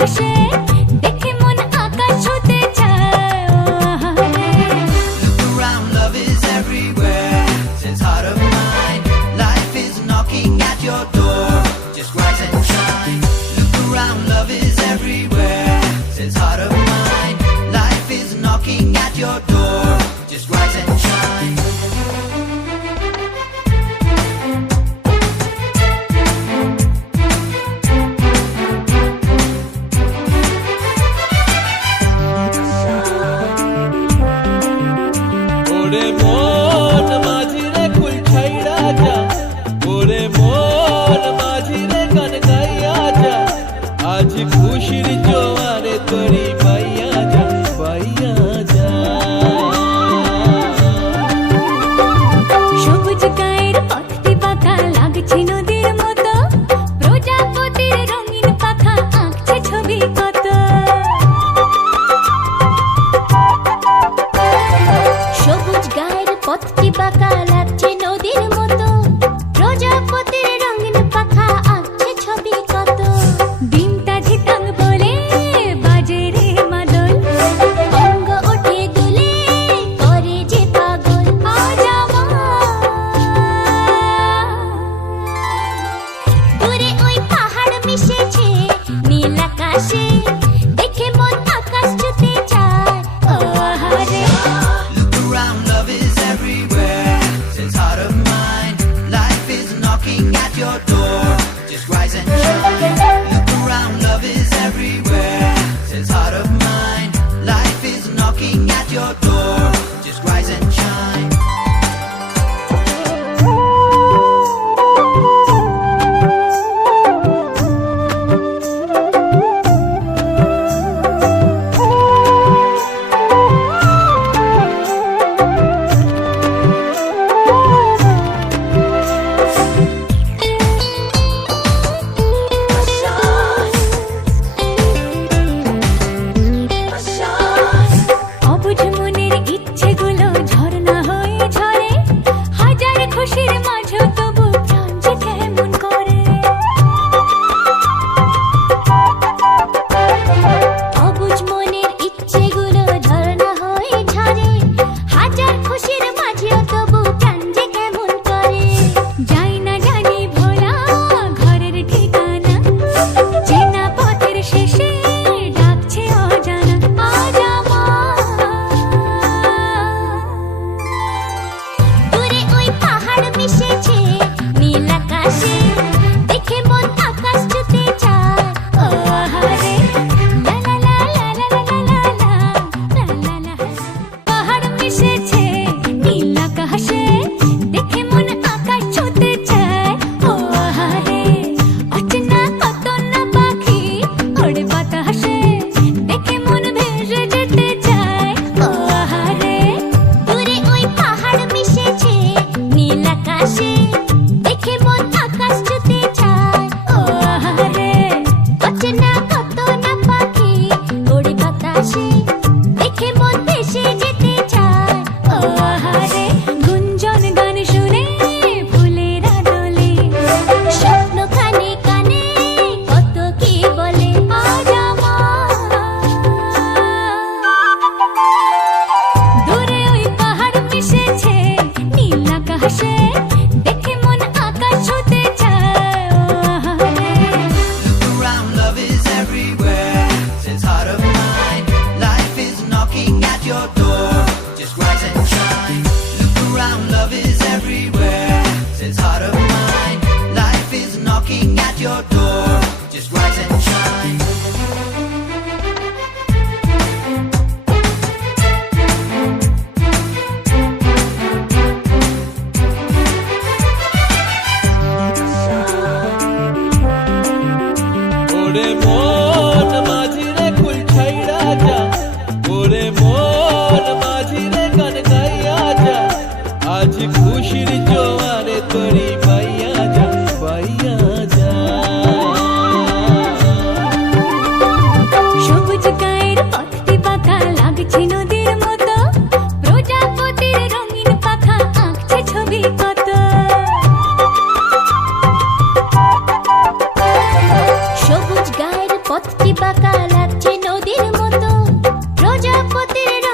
ভাসে দেখে মন আকাশ ছুঁতে চায় ও আহারে। Look around, love is everywhere. Says heart of mine, life is knocking at your door. Just rise and shine. Look around, love is everywhere. Says heart of mine, life is knocking at your door. Just rise and shine. ওরে মন মাঝি রে কুল ছাইড়া যা, ওরে মন মাঝি রে গান গাইয়া যা, আজ খুশির জোয়ারে তরি পাইয়া যা, পাইয়া যা। সবুজ গায়ের পথটি বাঁকা লাগছে নদীর মতো, প্রজাপতির রঙিন পাখা আঁকছে ছবি কত। সবুজ গায়ের পথটি বাঁকা লাগছে নদীর মতো, প্রজাপতির রঙিন পাখা আঁকছে ছবি কত। ডিমটা ঝিতাং বলে বাজে রে মাদল। লাগছে নদীর মতো প্রজাপতির